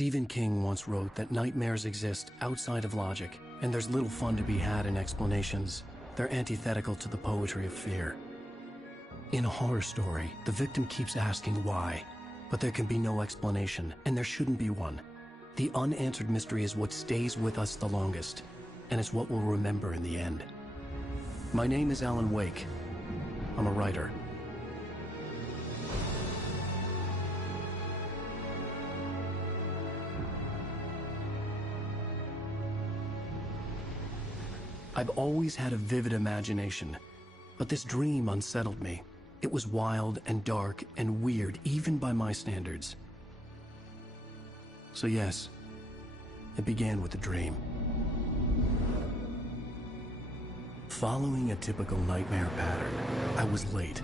Stephen King once wrote that nightmares exist outside of logic, and there's little fun to be had in explanations. They're antithetical to the poetry of fear. In a horror story, the victim keeps asking why, but there can be no explanation, and there shouldn't be one. The unanswered mystery is what stays with us the longest, and it's what we'll remember in the end. My name is Alan Wake. I'm a writer. I've always had a vivid imagination, But this dream unsettled me. It was wild and dark and weird, even by my standards. So yes, it began with a dream. Following a typical nightmare pattern, I was late,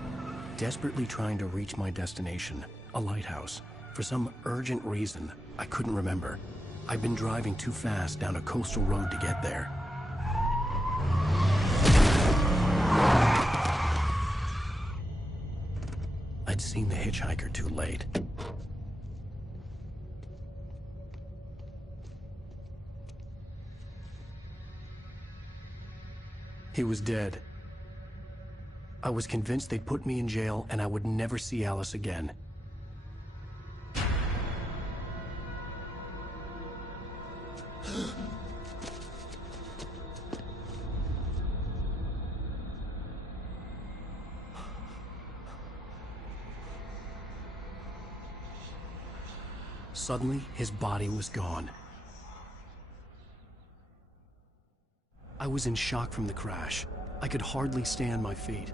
desperately trying to reach my destination, a lighthouse. For some urgent reason, I couldn't remember. I'd been driving too fast down a coastal road to get there. I'd seen the hitchhiker too late. He was dead. I was convinced they'd put me in jail and I would never see Alice again. Suddenly, his body was gone. I was in shock from the crash. I could hardly stay on my feet.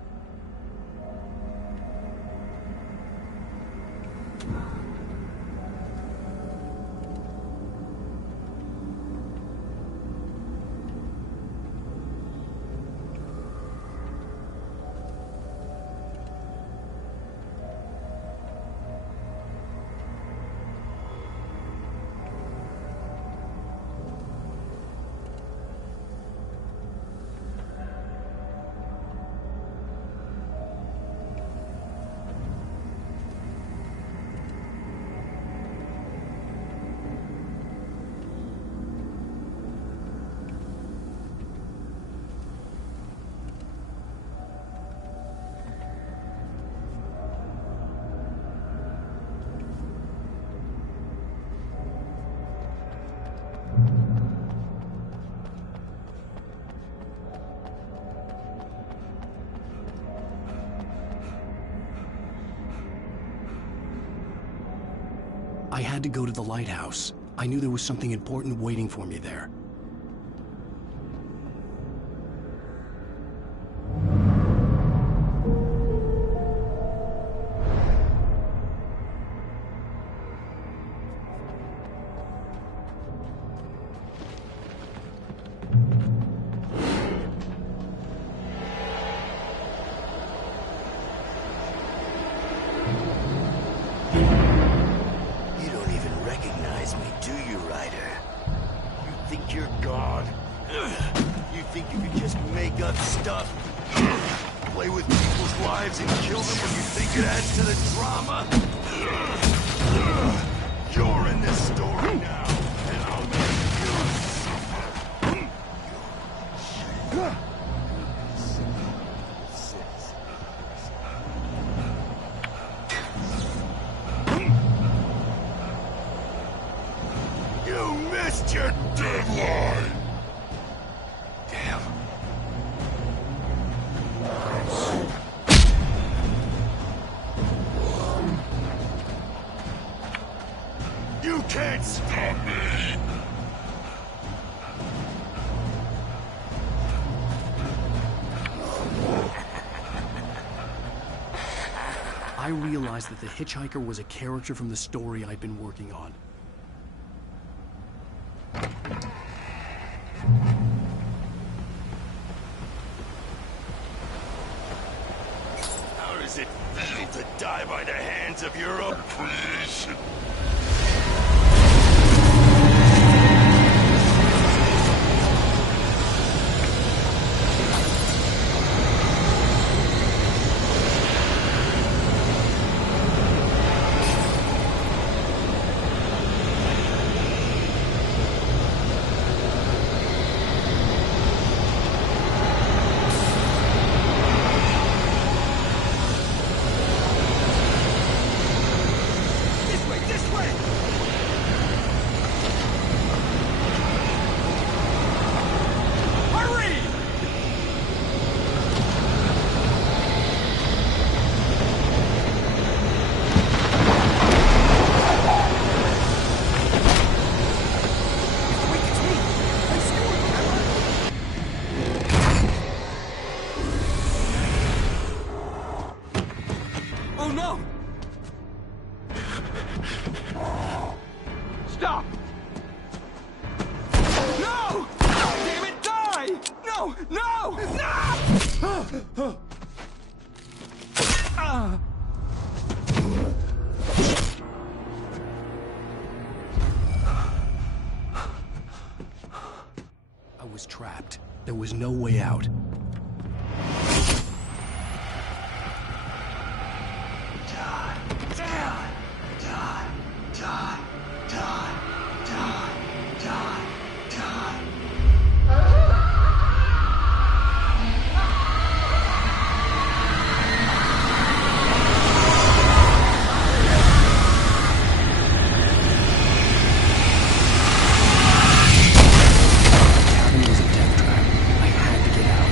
I had to go to the lighthouse. I knew there was something important waiting for me there. I realized that the hitchhiker was a character from the story I'd been working on. How does it feel to die by the hands of your own creation? This way! was trapped. There was no way out. Die, die, die, die, die, die, die, die. Cabin was a death trap. I had to get out.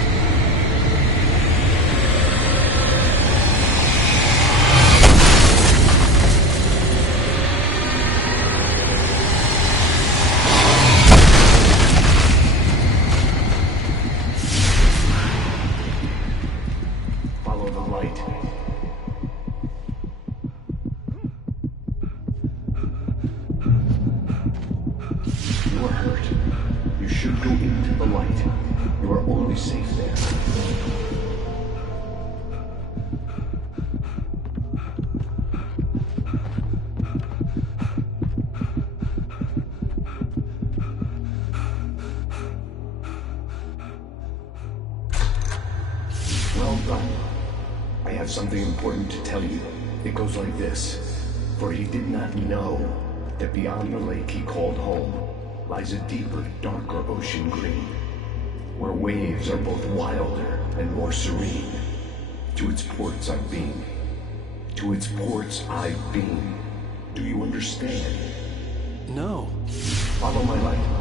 Follow the light. You are hurt. You should go into the light. You are only safe there. Well done. I have something important to tell you. It goes like this. For he did not know that beyond the lake he called home lies a deeper, darker ocean green, where waves are both wilder and more serene. To its ports I've been. To its ports I've been. Do you understand? No. Follow my light.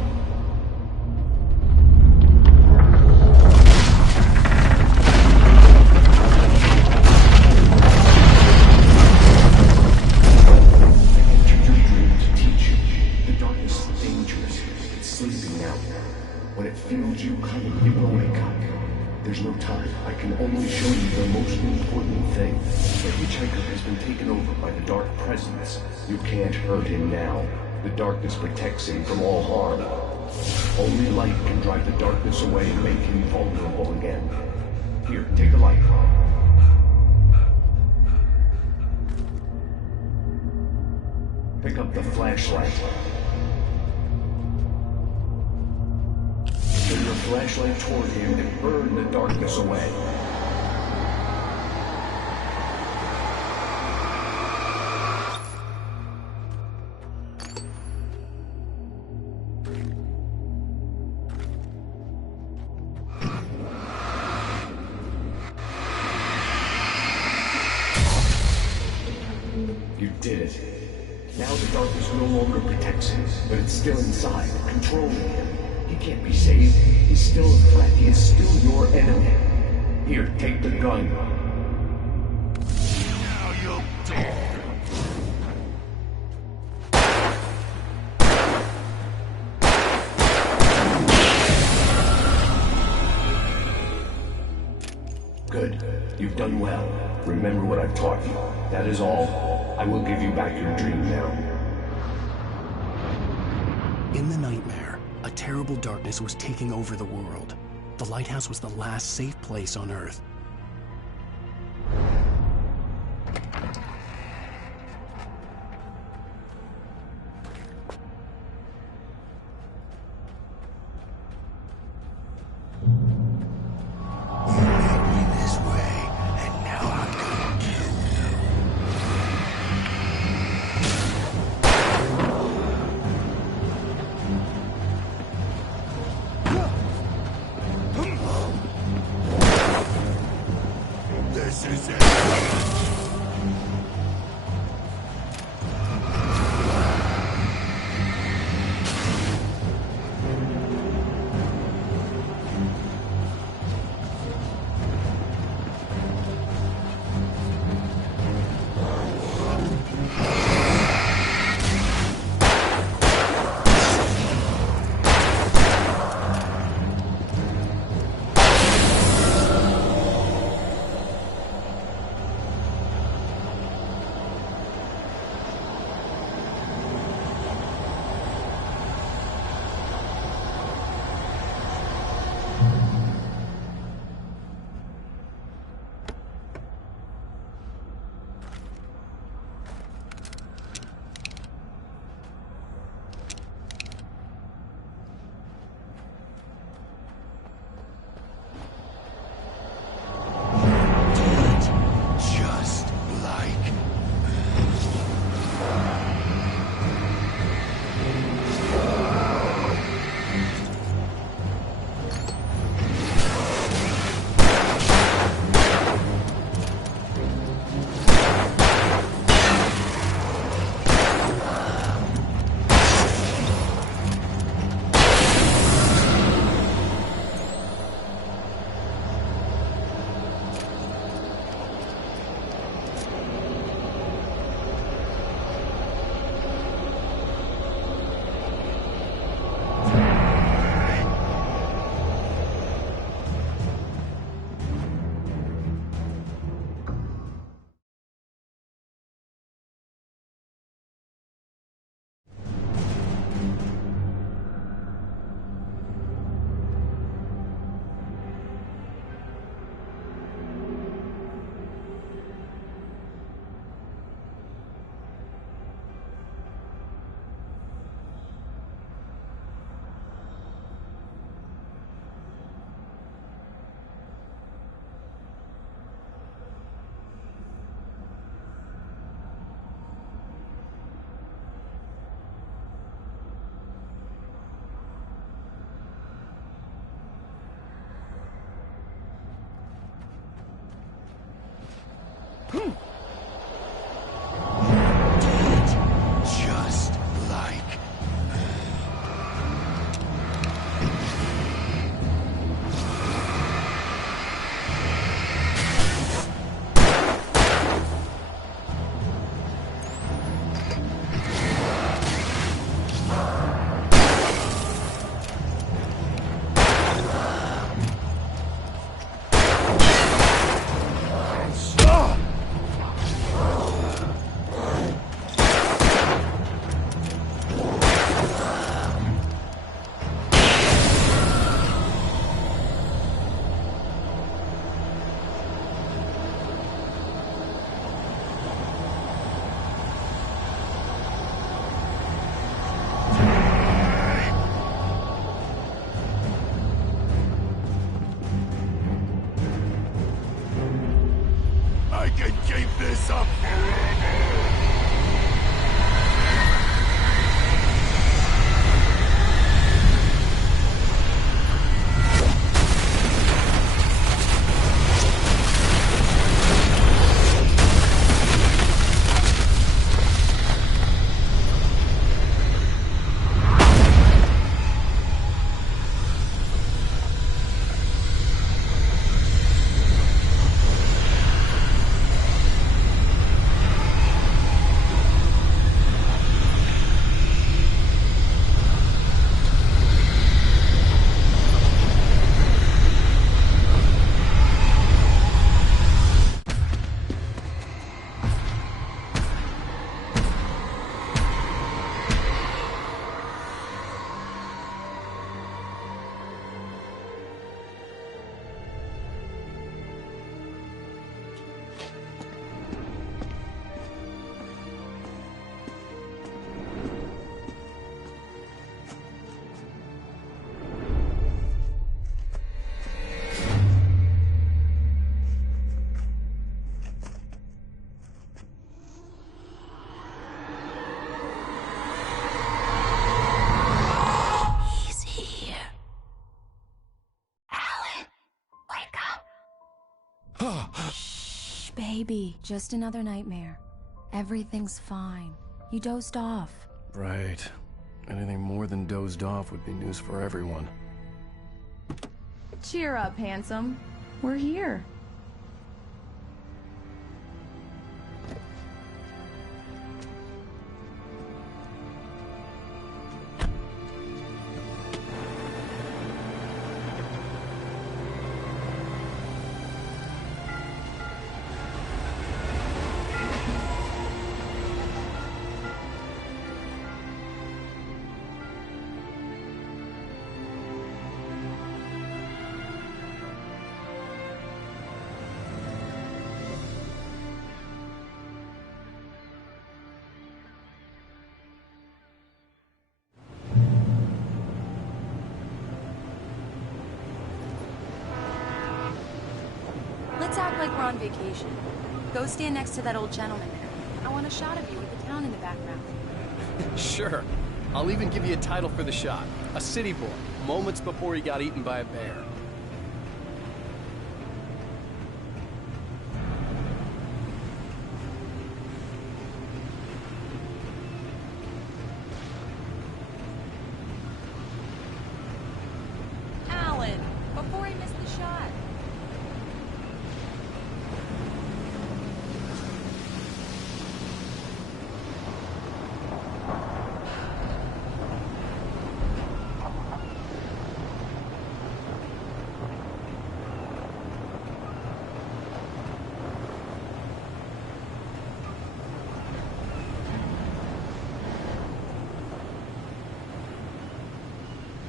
There's no time. I can only show you the most important thing. The hitchhiker has been taken over by the dark presence. You can't hurt him now. The darkness protects him from all harm. Only light can drive the darkness away and make him vulnerable again. Here, take the light. Pick up the flashlight. Turn your flashlight toward him and burn the darkness away. You did it. Now the darkness no longer protects him, but it's still inside, controlling him. He can't be saved. He's still a threat. He is still your enemy. Here, take the gun. Now you'll die. Good. You've done well. Remember what I've taught you. That is all. I will give you back your dream now. In the nightmare, a terrible darkness was taking over the world. The lighthouse was the last safe place on Earth. Baby, just another nightmare. Everything's fine. You dozed off. Right. Anything more than dozed off would be news for everyone. Cheer up, handsome. We're here. Let's act like we're on vacation. Go stand next to that old gentleman there. I want a shot of you with the town in the background. Sure. I'll even give you a title for the shot. A city boy, moments before he got eaten by a bear. Alan, before he missed the shot.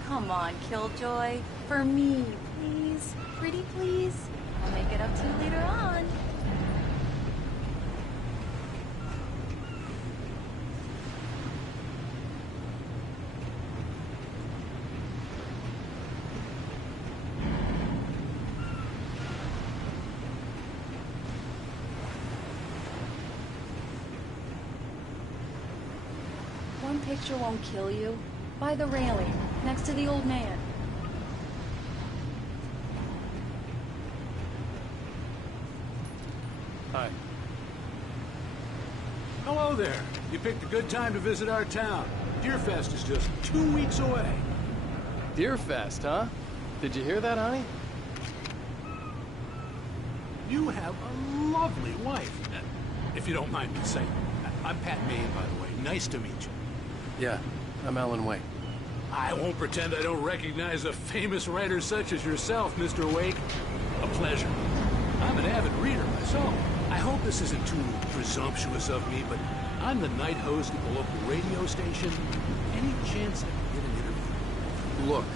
Come on, Killjoy. For me, please. Pretty please. I'll make it up to you later on. One picture won't kill you. By the railing, next to the old man. Hi. Hello there. You picked a good time to visit our town. Deerfest is just 2 weeks away. Deerfest, huh? Did you hear that, honey? You have a lovely wife, if you don't mind me saying. I'm Pat Maine, by the way. Nice to meet you. Yeah, I'm Alan Wake. I won't pretend I don't recognize a famous writer such as yourself, Mr. Wake. A pleasure. I'm an avid reader myself. I hope this isn't too presumptuous of me, but I'm the night host at the local radio station. Any chance I can get an interview? Look,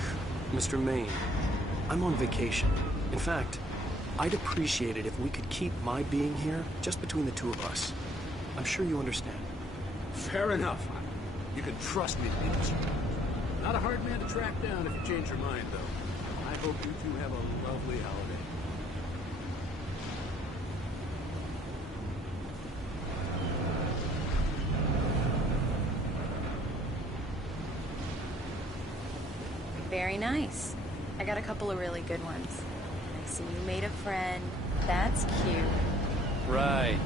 Mr. Maine, I'm on vacation. In fact, I'd appreciate it if we could keep my being here just between the two of us. I'm sure you understand. Fair enough. You can trust me to do this. Not a hard man to track down if you change your mind, though. I hope you two have a lovely holiday. Very nice. I got a couple of really good ones. I see you made a friend. That's cute. Right.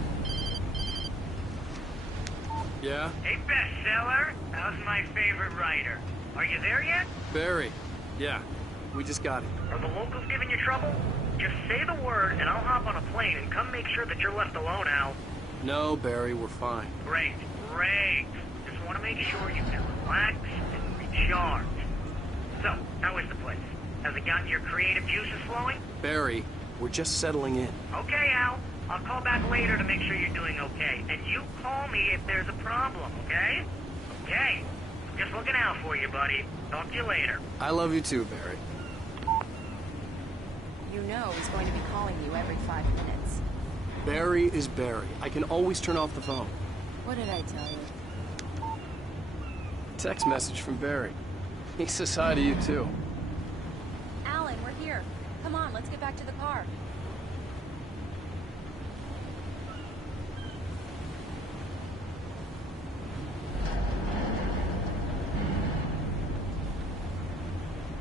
Yeah? Hey, bestseller. How's my favorite writer? Are you there yet? Barry. Yeah. We just got him. Are the locals giving you trouble? Just say the word, and I'll hop on a plane and come make sure that you're left alone, Al. No, Barry, we're fine. Great, great. Just want to make sure you can relax and recharge. So, how is the place? Has it gotten your creative juices flowing? Barry, we're just settling in. Okay, Al. I'll call back later to make sure you're doing okay. And you call me if there's a problem, okay? Okay. Just looking out for you, buddy. Talk to you later. I love you too, Barry. You know he's going to be calling you every 5 minutes. Barry is Barry. I can always turn off the phone. What did I tell you? Text message from Barry. He says hi to you too. Alan, we're here. Come on, let's get back to the car.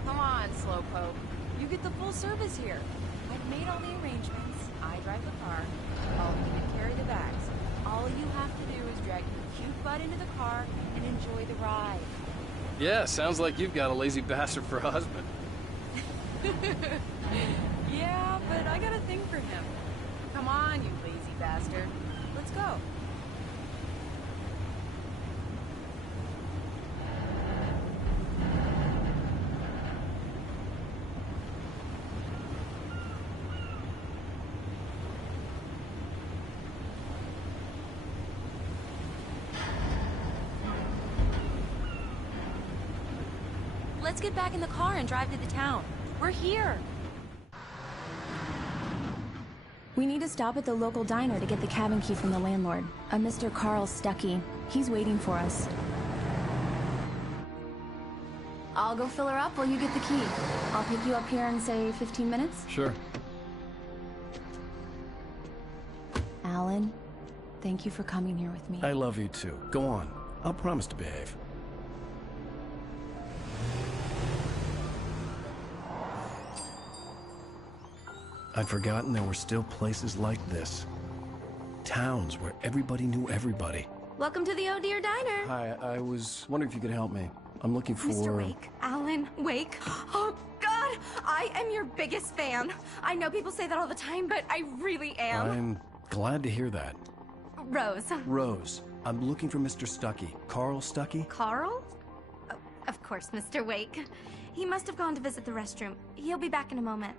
Come on, Slowpoke. You get the full service here. I've made all the arrangements. I drive the car. I'll even carry the bags. All you have to do is drag your cute butt into the car and enjoy the ride. Yeah, sounds like you've got a lazy bastard for a husband. Yeah, but I got a thing for him. Come on, you lazy bastard. Let's go. Let's get back in the car and drive to the town. We're here. We need to stop at the local diner to get the cabin key from the landlord, a Mr. Carl Stucky. He's waiting for us. I'll go fill her up while you get the key. I'll pick you up here in, say, 15 minutes? Sure. Alan, thank you for coming here with me. I love you too. Go on. I'll promise to behave. I'd forgotten there were still places like this. Towns where everybody knew everybody. Welcome to the Oh Dear Diner. Hi, I was wondering if you could help me. I'm looking for... Mr. Wake. Alan Wake. Oh, God! I am your biggest fan. I know people say that all the time, but I really am. I'm glad to hear that. Rose. Rose, I'm looking for Mr. Stucky. Carl Stucky? Carl? Oh, of course, Mr. Wake. He must have gone to visit the restroom. He'll be back in a moment.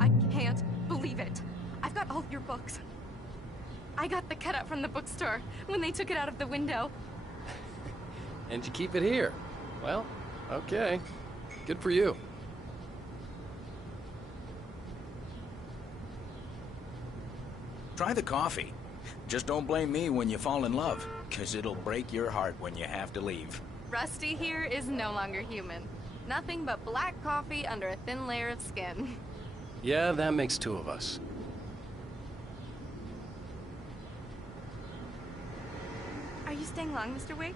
I can't believe it. I've got all your books. I got the cutout from the bookstore when they took it out of the window. And you keep it here. Well, okay. Good for you. Try the coffee. Just don't blame me when you fall in love, 'cause it'll break your heart when you have to leave. Rusty here is no longer human. Nothing but black coffee under a thin layer of skin. Yeah, that makes two of us. Are you staying long, Mr. Wake?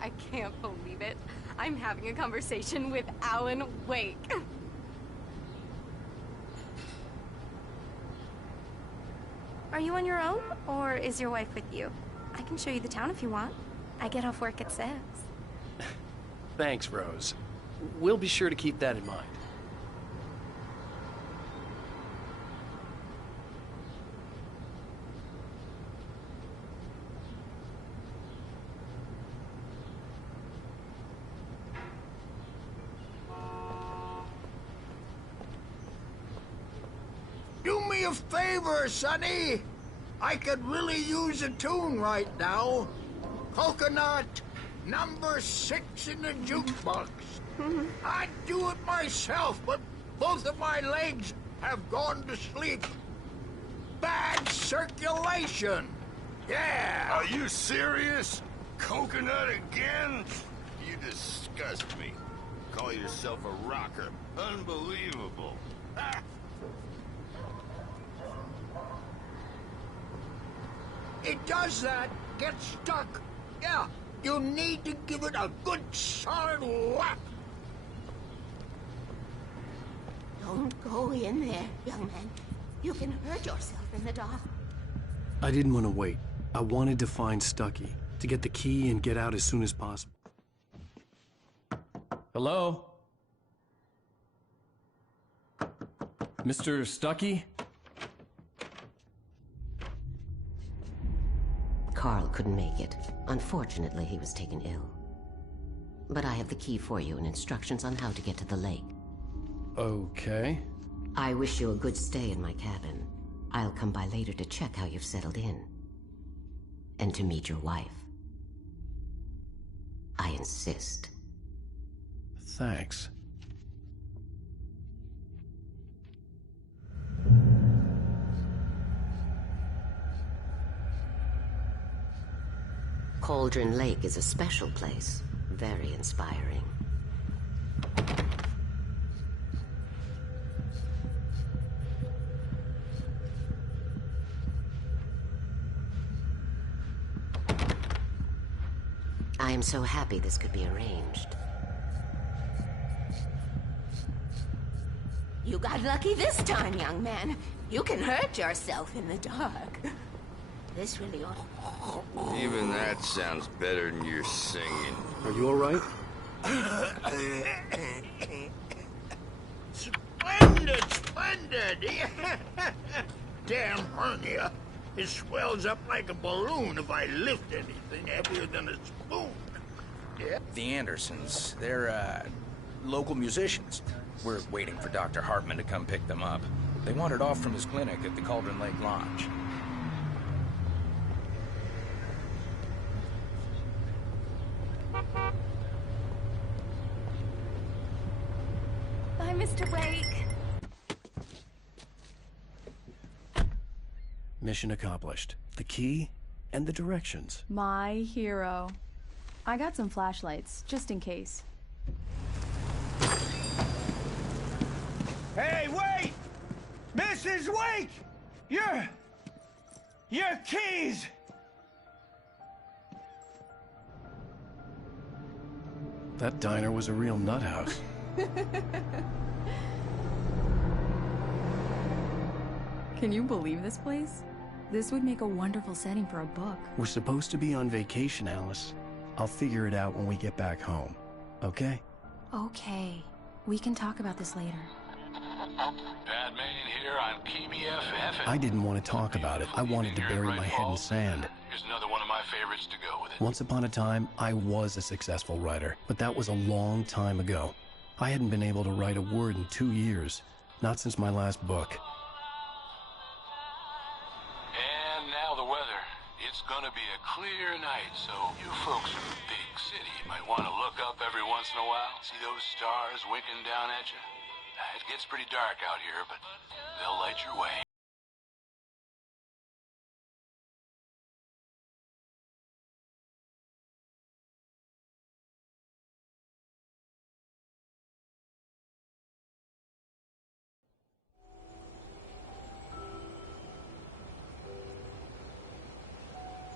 I can't believe it. I'm having a conversation with Alan Wake. Are you on your own, or is your wife with you? I can show you the town if you want. I get off work at 6. Thanks, Rose. We'll be sure to keep that in mind. Do me a favor, Sonny. I could really use a tune right now. Coconut, number 6 in the jukebox. I'd do it myself, but both of my legs have gone to sleep. Bad circulation. Yeah. Are you serious? Coconut again? You disgust me. Call yourself a rocker. Unbelievable. Ah. It does that. Get stuck. Yeah, you need to give it a good solid whack. Don't go in there, young man. You can hurt yourself in the dark. I didn't want to wait. I wanted to find Stucky, to get the key and get out as soon as possible. Hello? Mr. Stucky? Carl couldn't make it. Unfortunately, he was taken ill. But I have the key for you and instructions on how to get to the lake. Okay. I wish you a good stay in my cabin. I'll come by later to check how you've settled in. And to meet your wife. I insist. Thanks. Cauldron Lake is a special place. Very inspiring. I am so happy this could be arranged. You got lucky this time, young man. You can hurt yourself in the dark. This really ought... Even that sounds better than your singing. Are you all right? Splendid, splendid! Damn hernia. It swells up like a balloon if I lift anything heavier than a spoon. Yeah? The Andersons, they're, local musicians. We're waiting for Dr. Hartman to come pick them up. They wandered off from his clinic at the Cauldron Lake Lodge. Bye, Mr. Wake. Mission accomplished. The key and the directions. My hero. I got some flashlights, just in case. Hey, wait! Mrs. Wake! Your keys! That diner was a real nut house. Can you believe this place? This would make a wonderful setting for a book. We're supposed to be on vacation, Alice. I'll figure it out when we get back home. Okay? Okay. We can talk about this later. Batman here on KBFF. I didn't want to talk about it. I wanted to bury my head in sand. Here's another one of my favorites to go with it. Once upon a time, I was a successful writer, but that was a long time ago. I hadn't been able to write a word in 2 years. Not since my last book. And now the weather. It's gonna be a clear night, so you folks in the big city might want to look up every once in a while. See those stars winking down at you? It gets pretty dark out here, but they'll light your way.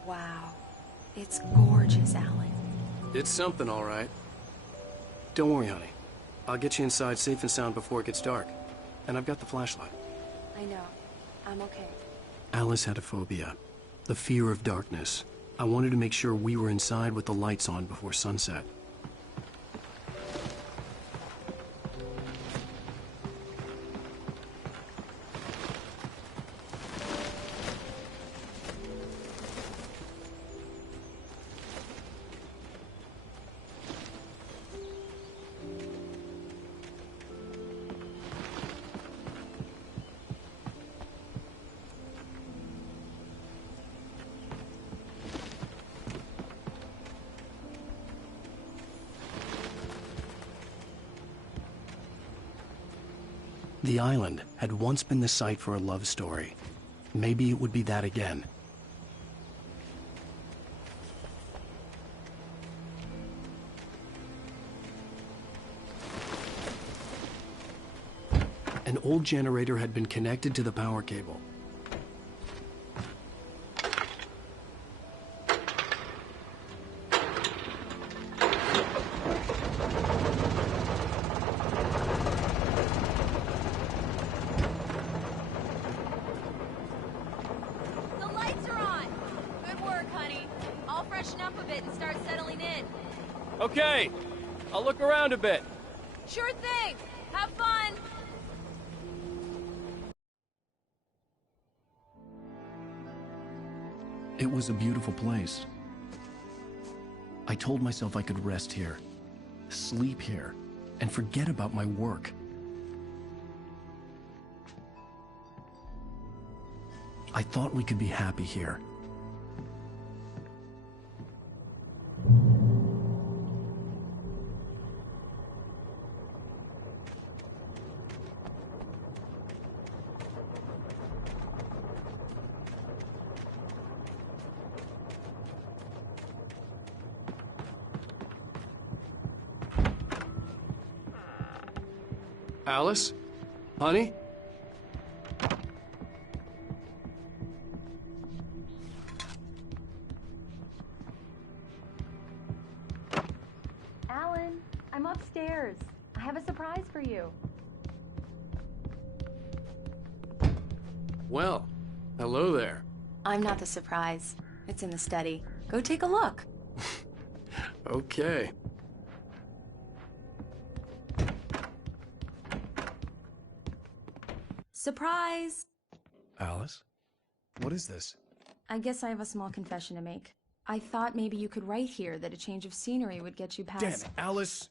Wow. It's gorgeous, Alan. It's something, all right. Don't worry, honey. I'll get you inside safe and sound before it gets dark. And I've got the flashlight. I know. I'm okay. Alice had a phobia. The fear of darkness. I wanted to make sure we were inside with the lights on before sunset. The island had once been the site for a love story. Maybe it would be that again. An old generator had been connected to the power cable. Okay, I'll look around a bit. Sure thing. Have fun. It was a beautiful place. I told myself I could rest here, sleep here, and forget about my work. I thought we could be happy here. Alice? Honey? Alan, I'm upstairs. I have a surprise for you. Well, hello there. I'm not the surprise. It's in the study. Go take a look. Okay. Surprise! Alice? What is this? I guess I have a small confession to make. I thought maybe you could write here that a change of scenery would get you past... Damn it, Alice!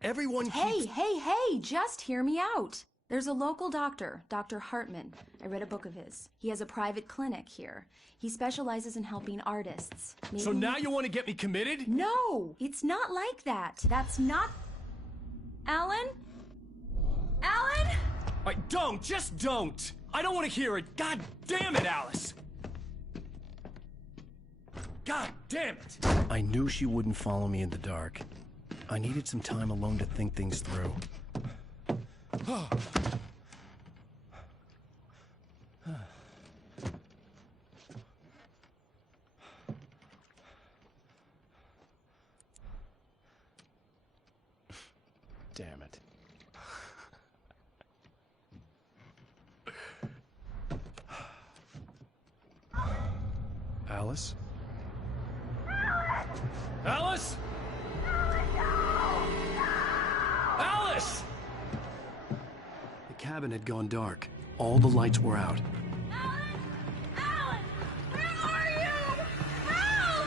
Everyone keeps... Hey, just hear me out! There's a local doctor, Dr. Hartman. I read a book of his. He has a private clinic here. He specializes in helping artists. Maybe... So now you want to get me committed? No! It's not like that. That's not... Alan? Alan? Just don't! I don't want to hear it! God damn it, Alice! God damn it! I knew she wouldn't follow me in the dark. I needed some time alone to think things through. Damn it. Alice? Alice? Alice! The cabin had gone dark. All the lights were out. Alan! Where are you? Help!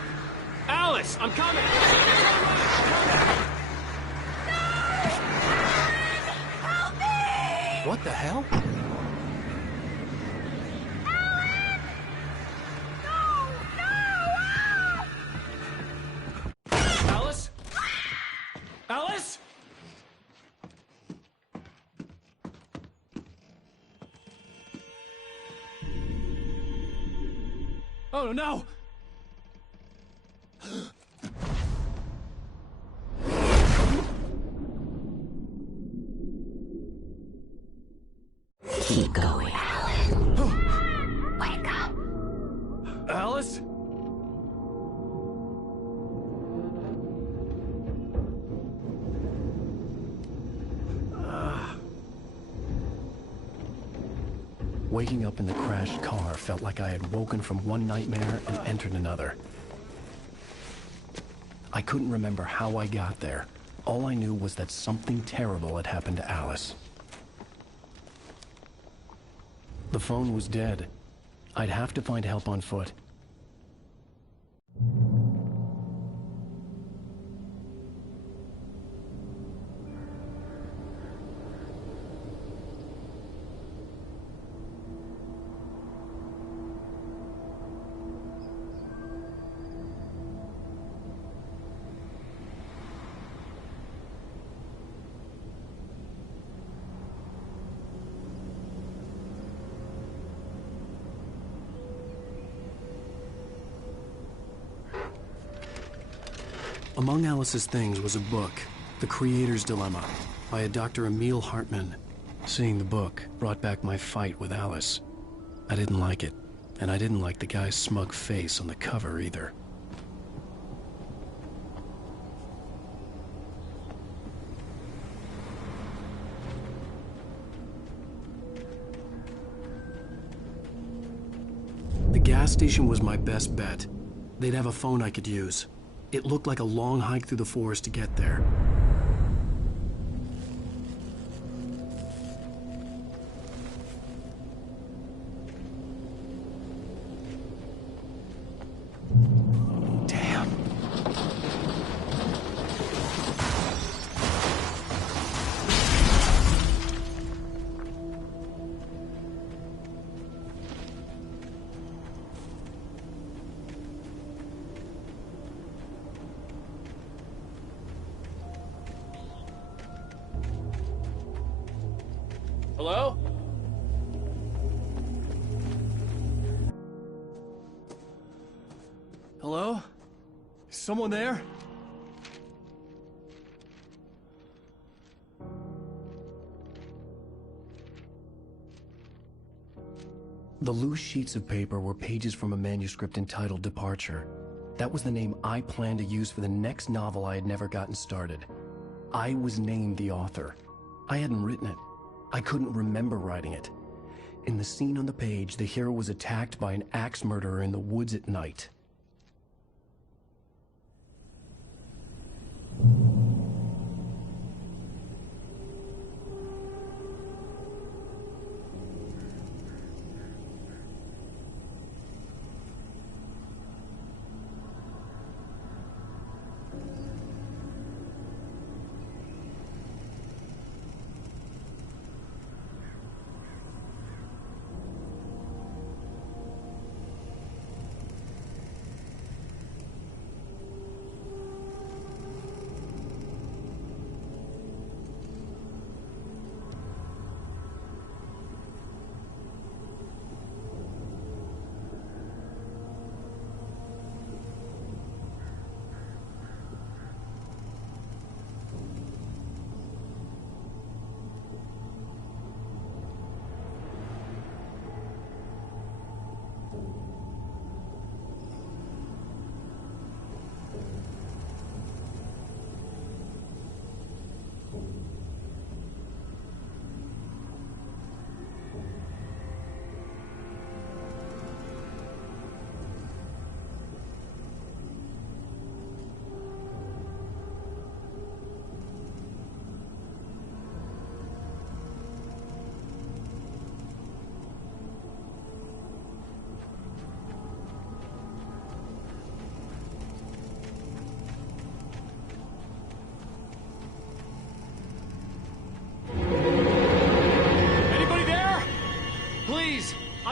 Alice, I'm coming! Help me! What the hell? Alice? Alice? Oh no! Keep going, Alan. Wake up. Alice? Waking up in the crashed car felt like I had woken from one nightmare and entered another. I couldn't remember how I got there. All I knew was that something terrible had happened to Alice. The phone was dead. I'd have to find help on foot. Among Alice's things was a book, The Creator's Dilemma, by a Dr. Emil Hartman. Seeing the book brought back my fight with Alice. I didn't like it, and I didn't like the guy's smug face on the cover either. The gas station was my best bet. They'd have a phone I could use. It looked like a long hike through the forest to get there. Damn. Hello? Hello? Is someone there? The loose sheets of paper were pages from a manuscript entitled Departure. That was the name I planned to use for the next novel I had never gotten started. I was named the author. I hadn't written it. I couldn't remember writing it. In the scene on the page, the hero was attacked by an axe murderer in the woods at night.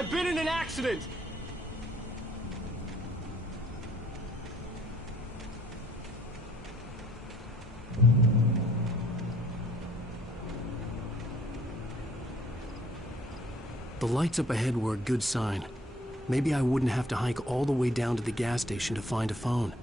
I've been in an accident! The lights up ahead were a good sign. Maybe I wouldn't have to hike all the way down to the gas station to find a phone.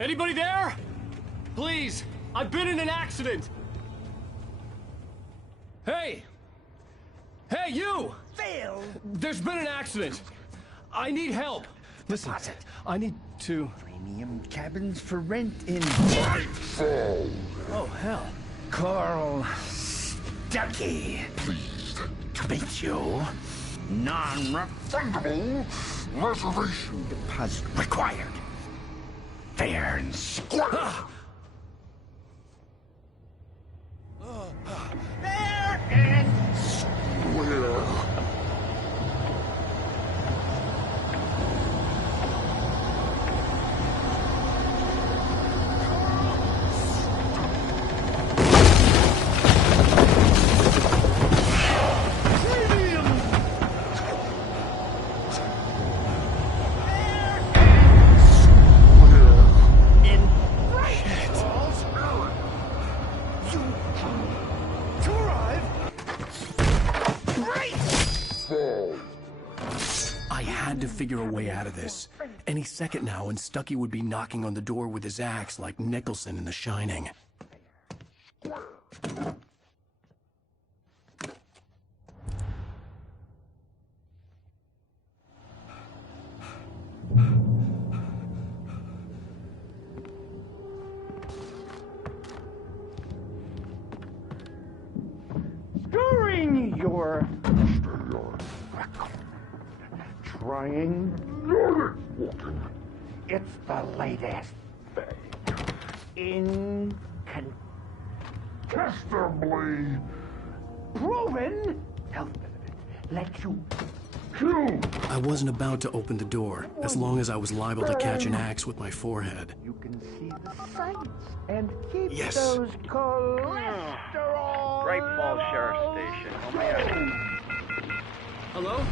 Anybody there? Please, I've been in an accident. Hey! Hey, you! Phil! There's been an accident. I need help. Listen, I need to... Premium cabins for rent in... Oh, hell. Carl Stucky. Pleased To meet you. Non-refundable reservation deposit required. Fair and square. Fair and square. Figure a way out of this. Any second now, and Stucky would be knocking on the door with his axe like Nicholson in The Shining. During your trying walking. It's the latest thing. Incontestably proven health benefits let you kill. I wasn't about to open the door, as long as I was liable to catch an axe with my forehead. You can see the sights and keep Yes. those cholesterol. Great Falls Sheriff Station. How may I help? Hello?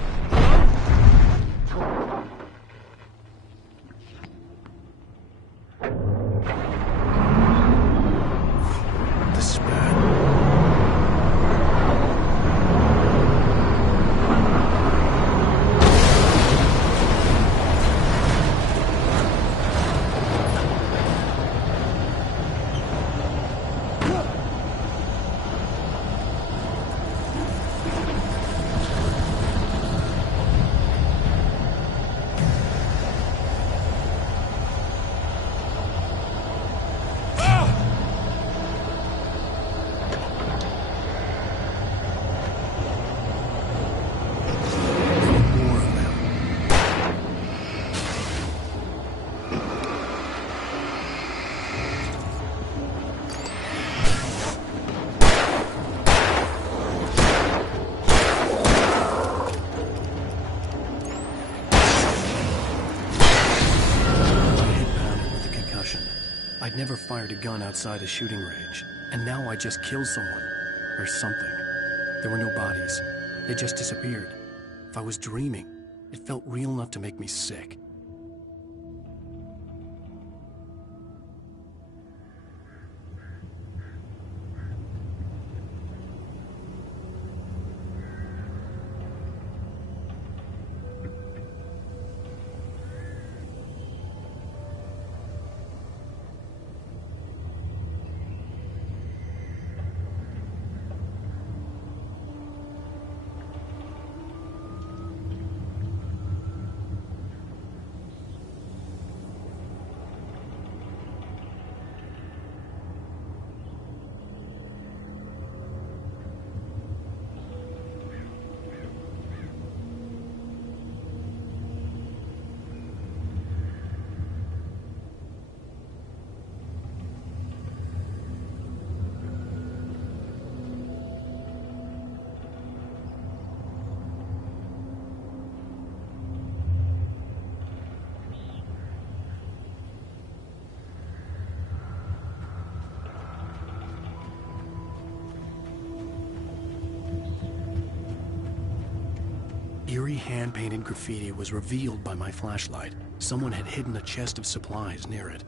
I'd never fired a gun outside a shooting range, and now I just killed someone. Or something. There were no bodies. They just disappeared. If I was dreaming, it felt real enough to make me sick. Eerie hand-painted graffiti was revealed by my flashlight. Someone had hidden a chest of supplies near it.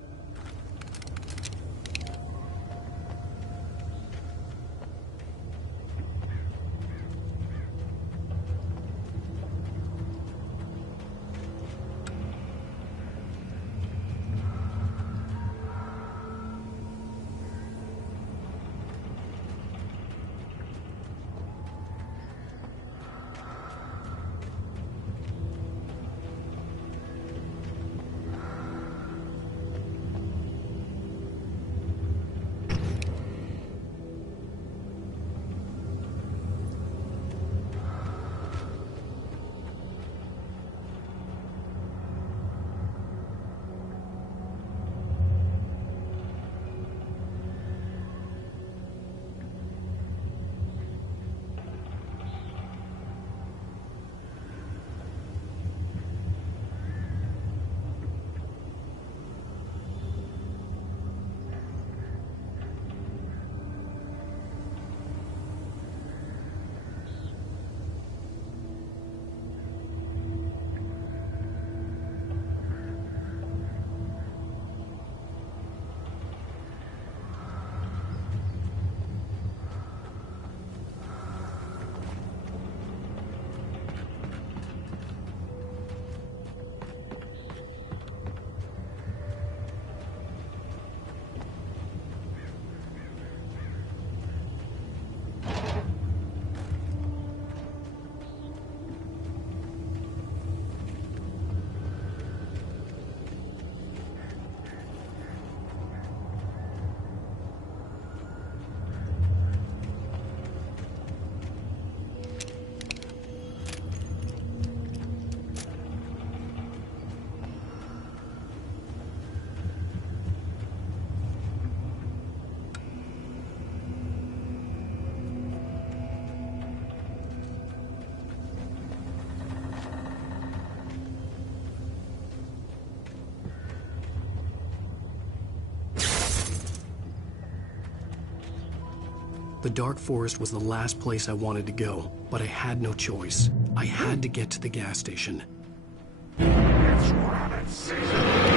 The dark forest was the last place I wanted to go, but I had no choice. I had to get to the gas station. It's rabbit season.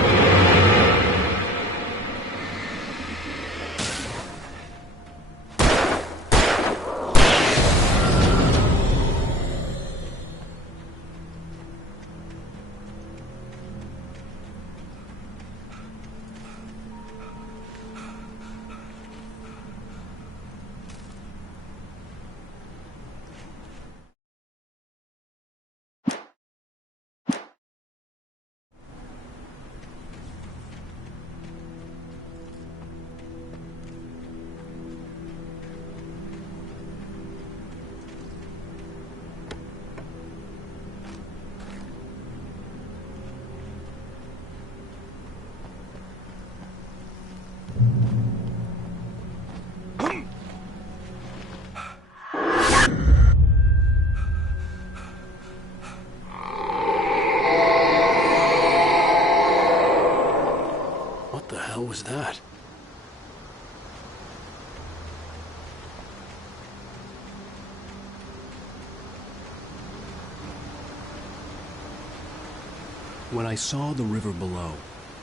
When I saw the river below,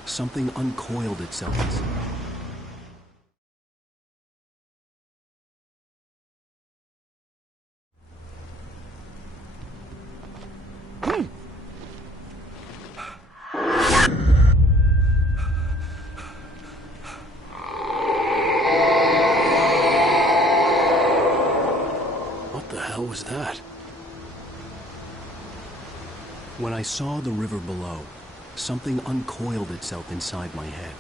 something uncoiled itself. What the hell was that? When I saw the river below, something uncoiled itself inside my head.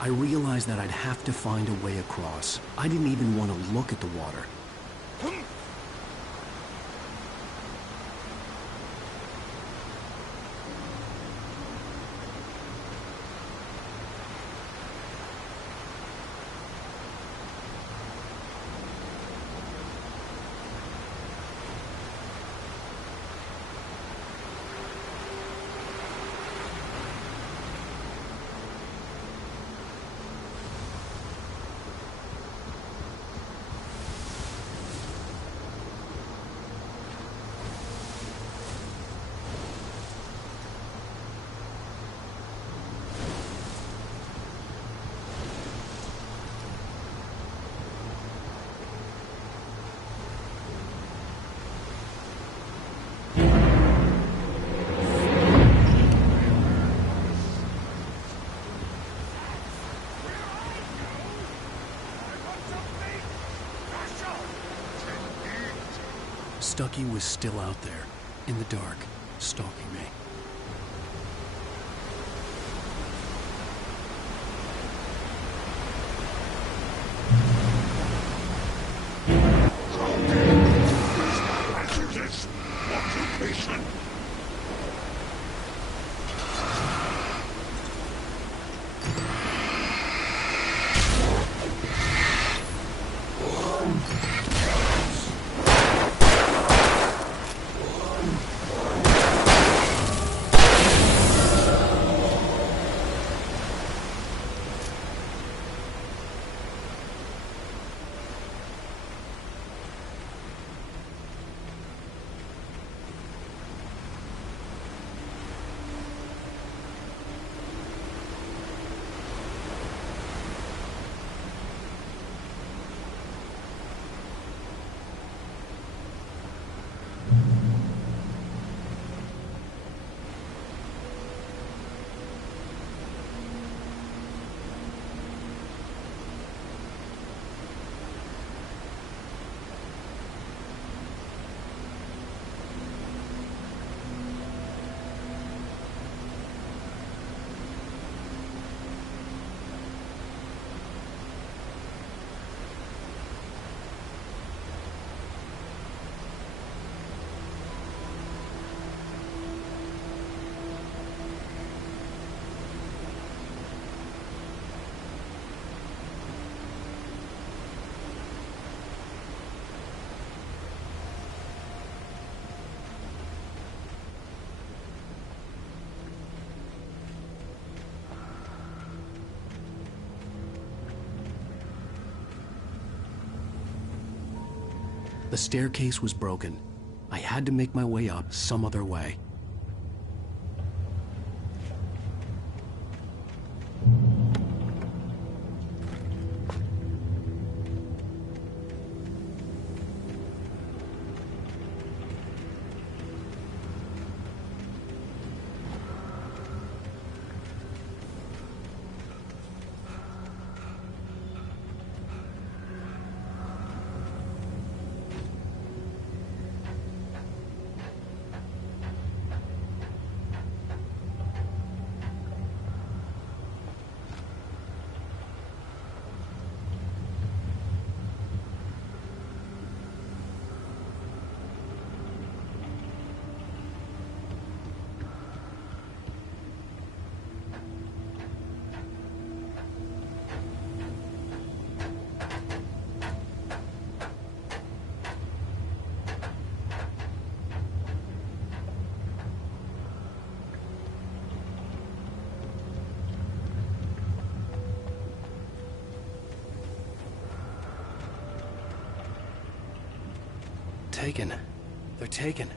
I realized that I'd have to find a way across. I didn't even want to look at the water. Stucky was still out there, in the dark, stalking me. The staircase was broken. I had to make my way up some other way. Taken. They're taken.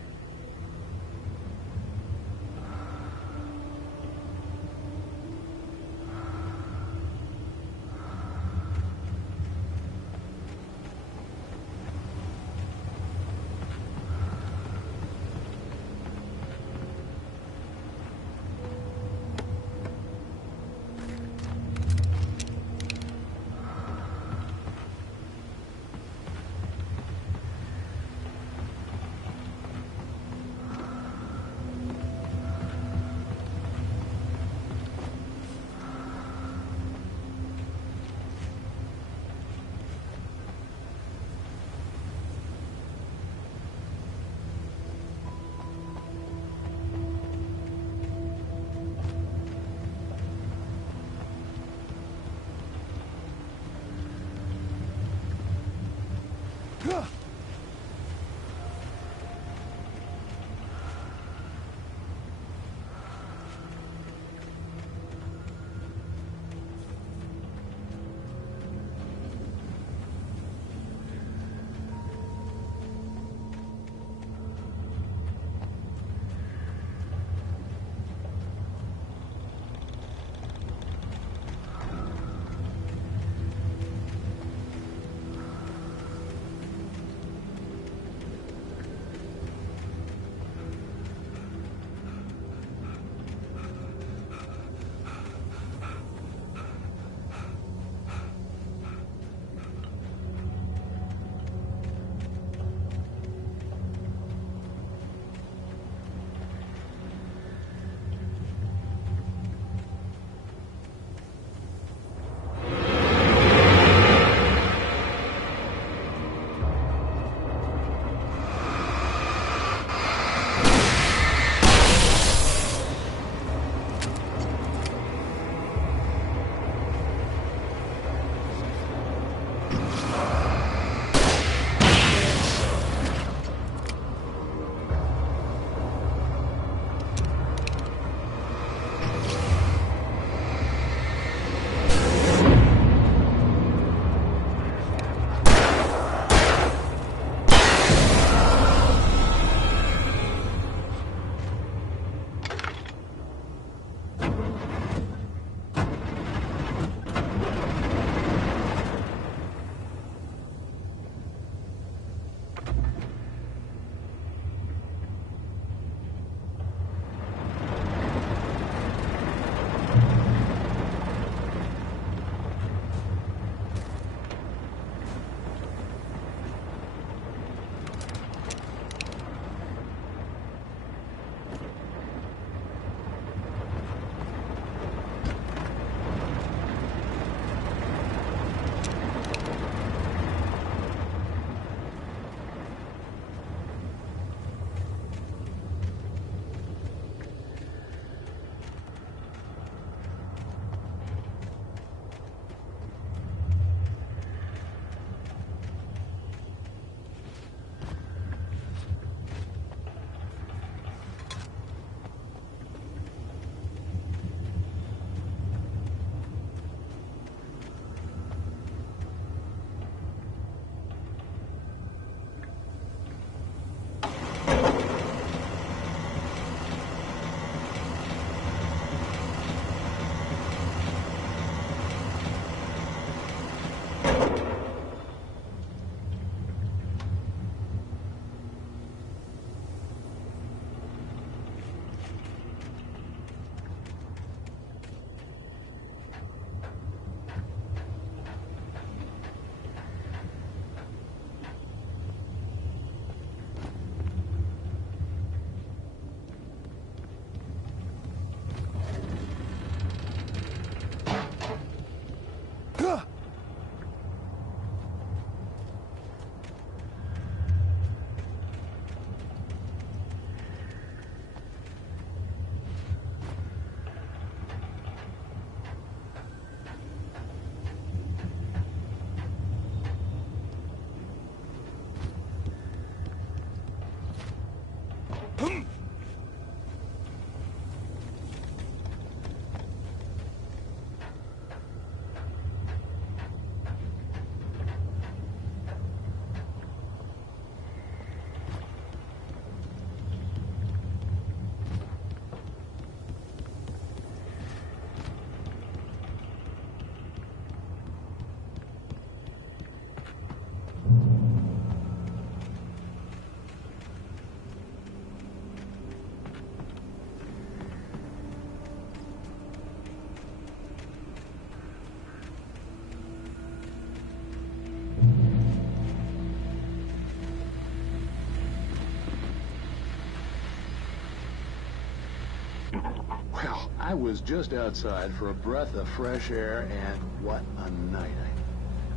I was just outside for a breath of fresh air, and what a night.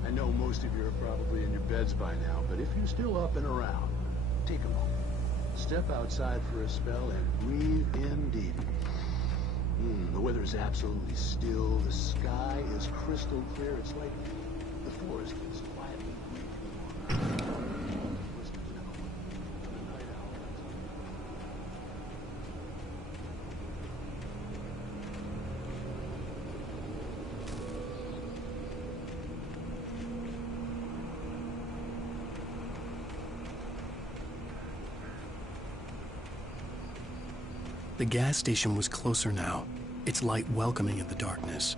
I know most of you are probably in your beds by now, but if you're still up and around, take a moment. Step outside for a spell and breathe in deep. The weather is absolutely still. The sky is crystal clear. It's like the forest is quietly breathing. The gas station was closer now, its light welcoming in the darkness.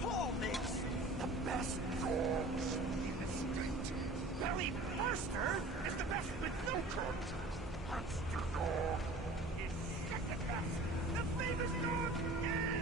Paul makes the best dogs in the street. Barry Forster is the best with no cut. Monster dog is second best. The famous dog is...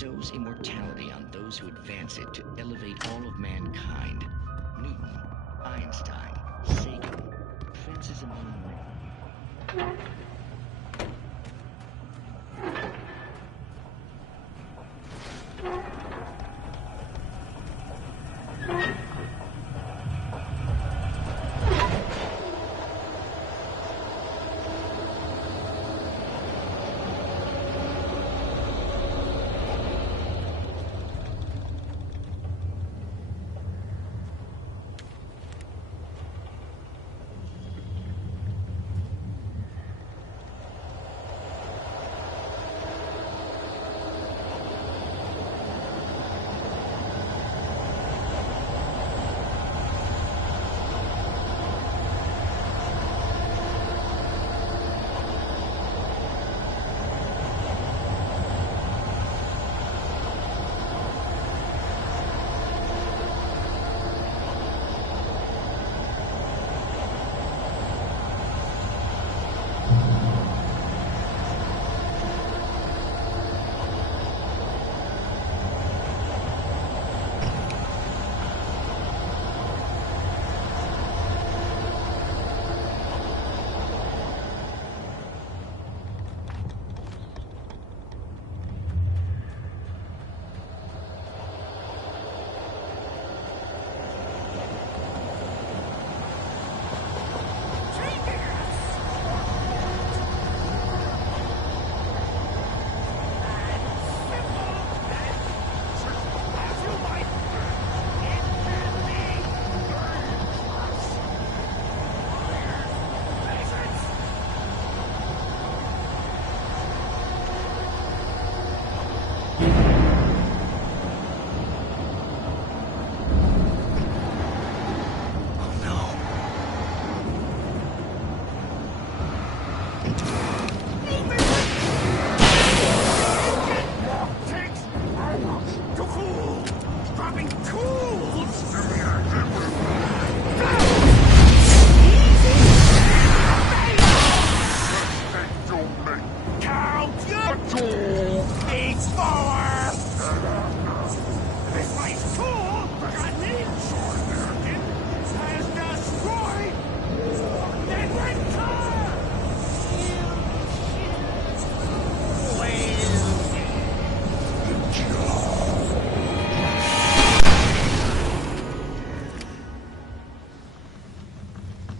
bestows immortality on those who advance it to elevate all of mankind. Newton, Einstein, Sagan, fences among men.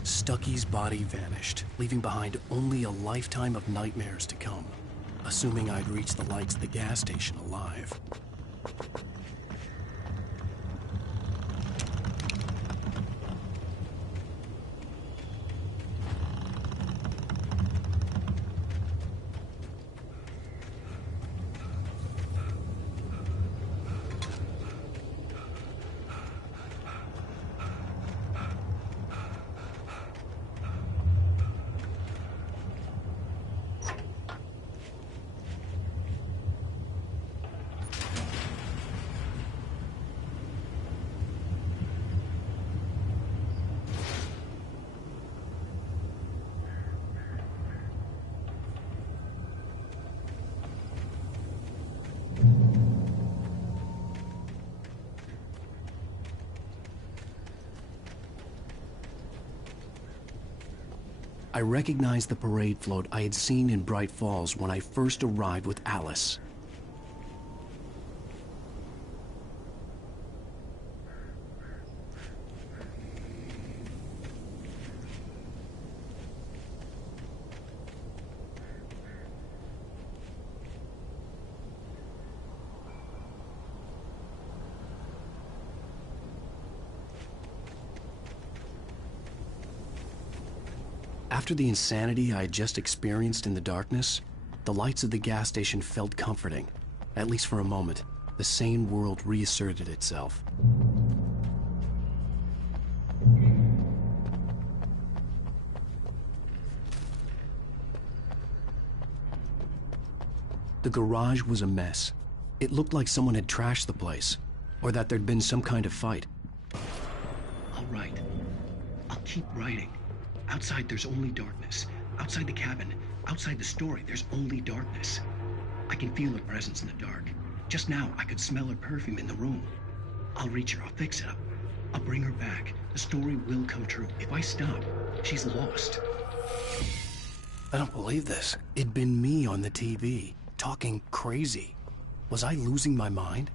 Stucky's body vanished, leaving behind only a lifetime of nightmares to come, assuming I'd reached the lights of the gas station alive. I recognized the parade float I had seen in Bright Falls when I first arrived with Alice. After the insanity I had just experienced in the darkness, the lights of the gas station felt comforting. At least for a moment, the sane world reasserted itself. The garage was a mess. It looked like someone had trashed the place, or that there'd been some kind of fight. I'll write. I'll keep writing. Outside, there's only darkness. Outside the cabin, outside the story, there's only darkness. I can feel a presence in the dark. Just now, I could smell her perfume in the room. I'll reach her. I'll fix it up. I'll bring her back. The story will come true. If I stop, she's lost. I don't believe this. It'd been me on the TV, talking crazy. Was I losing my mind?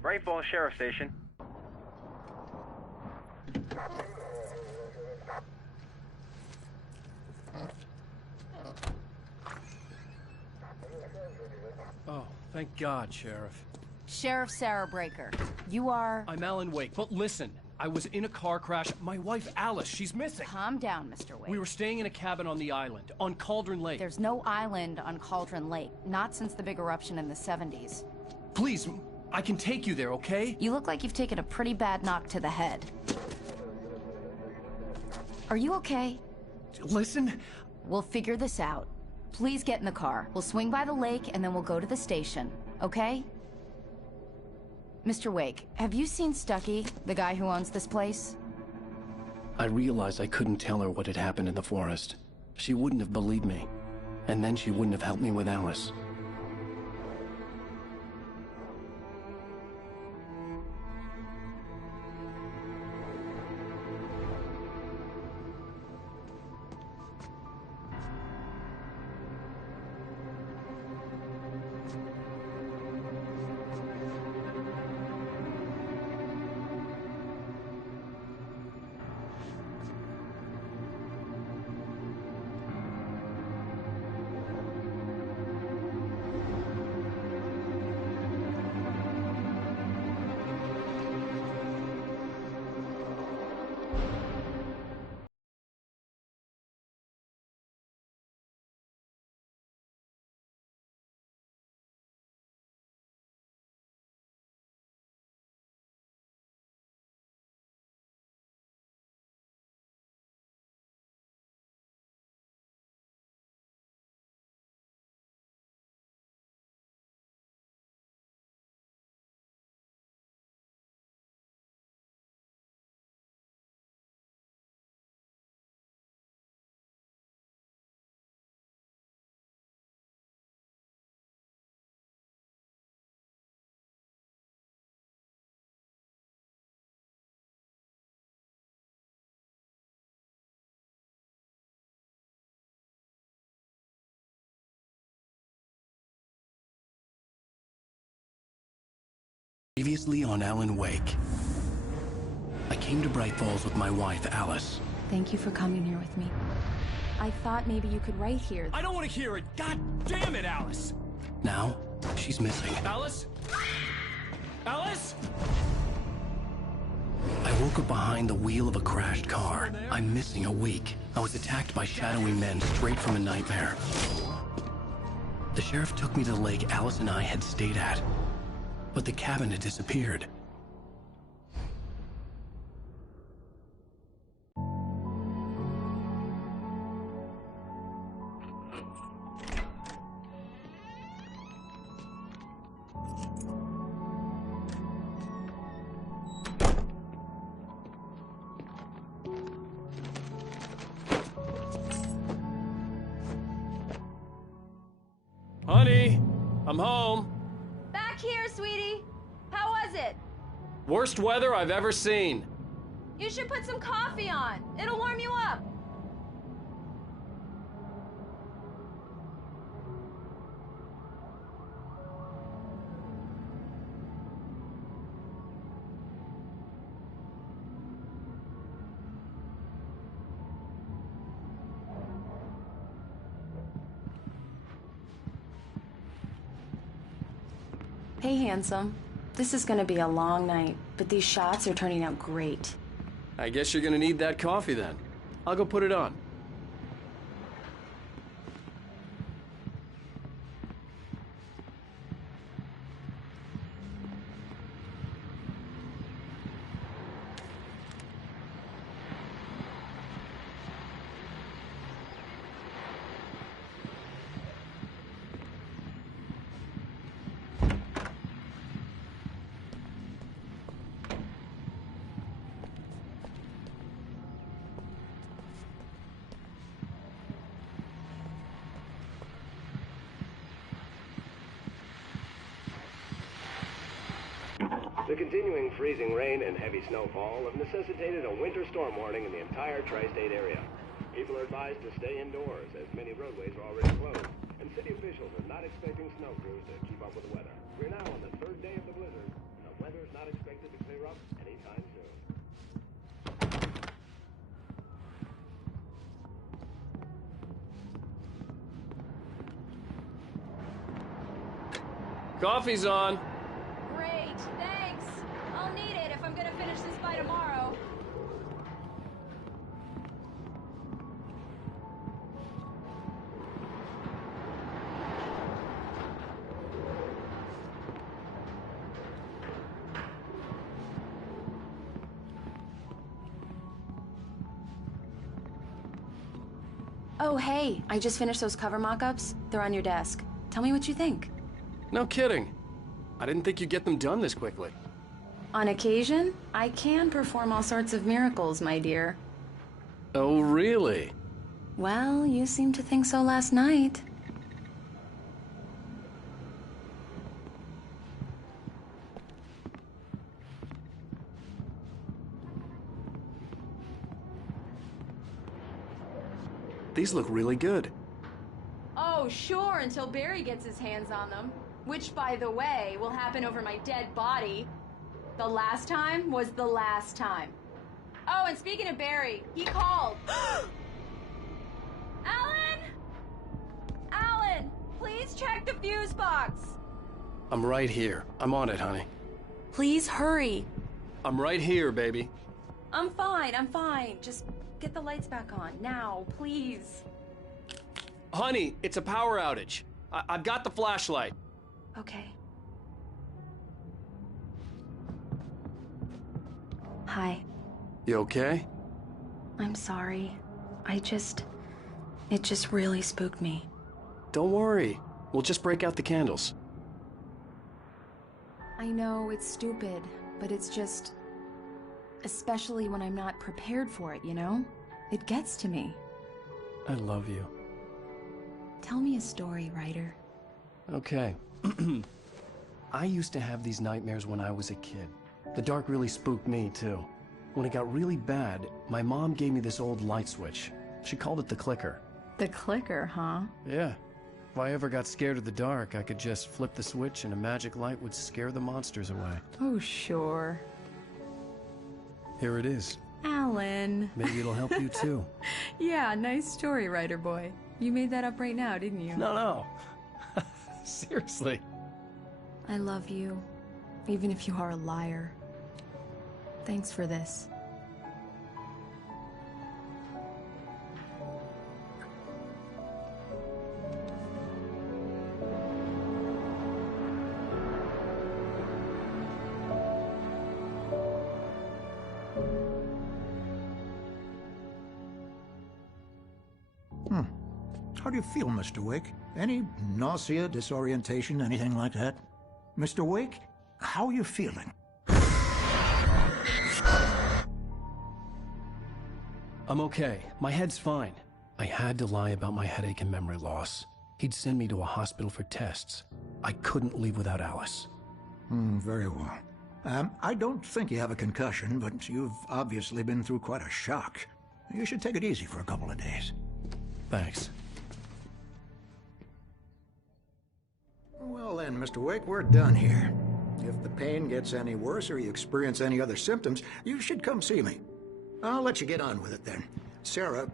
Bright Falls Sheriff Station. Oh, thank God, Sheriff. Sheriff Sarah Breaker. You are... I'm Alan Wake, but listen. I was in a car crash. My wife, Alice, she's missing. Calm down, Mr. Wake. We were staying in a cabin on the island, on Cauldron Lake. There's no island on Cauldron Lake. Not since the big eruption in the 70s. Please, I can take you there, okay? You look like you've taken a pretty bad knock to the head. Are you okay? Listen. We'll figure this out. Please get in the car. We'll swing by the lake and then we'll go to the station, okay? Mr. Wake, have you seen Stucky, the guy who owns this place? I realized I couldn't tell her what had happened in the forest. She wouldn't have believed me. And then she wouldn't have helped me with Alice. Previously on Alan Wake. I came to Bright Falls with my wife, Alice. Thank you for coming here with me. I thought maybe you could write here. I don't want to hear it! God damn it, Alice! Now, she's missing. Alice? Alice? I woke up behind the wheel of a crashed car. I'm missing a week. I was attacked by shadowy men straight from a nightmare. The sheriff took me to the lake Alice and I had stayed at. But the cabin had disappeared. Honey, I'm home. Back here, sweetie. How was it? Worst weather I've ever seen. You should put some coffee on. It'll warm you up. Hey, handsome. This is gonna be a long night, but these shots are turning out great. I guess you're gonna need that coffee then. I'll go put it on. The continuing freezing rain and heavy snowfall have necessitated a winter storm warning in the entire tri-state area. People are advised to stay indoors as many roadways are already closed, and city officials are not expecting snow crews to keep up with the weather. We're now on the third day of the blizzard, and the weather is not expected to clear up anytime soon. Coffee's on. Great, thanks. I'll need it if I'm gonna finish this by tomorrow. Oh, hey, I just finished those cover mock-ups. They're on your desk. Tell me what you think. No kidding. I didn't think you'd get them done this quickly. On occasion, I can perform all sorts of miracles, my dear. Oh, really? Well, you seemed to think so last night. These look really good. Oh, sure, until Barry gets his hands on them. Which, by the way, will happen over my dead body. The last time was the last time. Oh, and speaking of Barry, he called. Alan! Alan, please check the fuse box. I'm right here. I'm on it, honey. Please hurry. I'm right here, baby. I'm fine, I'm fine. Just get the lights back on, now, please. Honey, it's a power outage. I've got the flashlight. Okay. Hi. You okay? I'm sorry. It just really spooked me. Don't worry. We'll just break out the candles. I know it's stupid, but it's just... especially when I'm not prepared for it, you know? It gets to me. I love you. Tell me a story, writer. Okay. I used to have these nightmares when I was a kid. The dark really spooked me, too. When it got really bad, my mom gave me this old light switch. She called it the clicker. The clicker, huh? Yeah. If I ever got scared of the dark, I could just flip the switch and a magic light would scare the monsters away. Oh, sure. Here it is. Alan. Maybe it'll help you, too. Yeah, nice story, writer boy. You made that up right now, didn't you? No. Seriously. I love you, even if you are a liar. Thanks for this. How do you feel, Mr. Wake? Any nausea, disorientation, anything like that? Mr. Wake, how are you feeling? I'm okay. My head's fine. I had to lie about my headache and memory loss. He'd send me to a hospital for tests. I couldn't leave without Alice. Very well. I don't think you have a concussion, but you've obviously been through quite a shock. You should take it easy for a couple of days. Thanks. Well then, Mr. Wake, we're done here. If the pain gets any worse or you experience any other symptoms, you should come see me. I'll let you get on with it then. Sarah,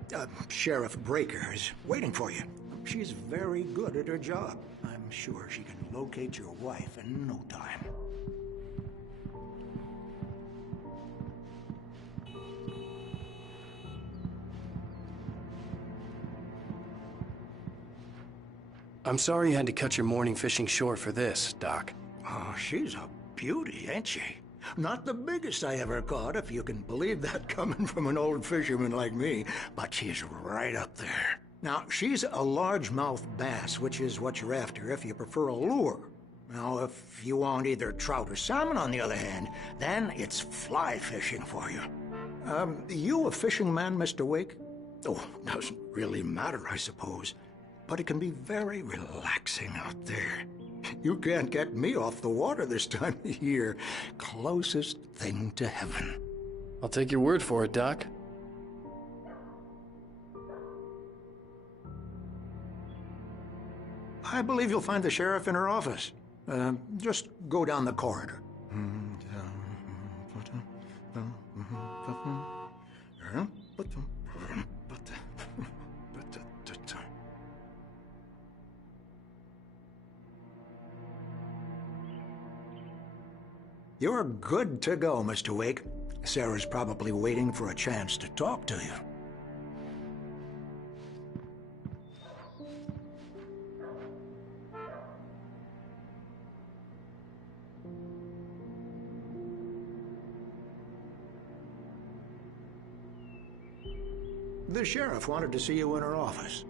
Sheriff Breaker, is waiting for you. She's very good at her job. I'm sure she can locate your wife in no time. I'm sorry you had to cut your morning fishing short for this, Doc. Oh, she's a beauty, ain't she? Not the biggest I ever caught, if you can believe that coming from an old fisherman like me, but she's right up there. Now, she's a largemouth bass, which is what you're after if you prefer a lure. Now, if you want either trout or salmon, on the other hand, then it's fly fishing for you. You a fishing man, Mr. Wake? Oh, doesn't really matter, I suppose. But it can be very relaxing out there. You can't get me off the water this time of year. Closest thing to heaven. I'll take your word for it, Doc. I believe you'll find the sheriff in her office. Just go down the corridor. You're good to go, Mr. Wake. Sarah's probably waiting for a chance to talk to you. The sheriff wanted to see you in her office.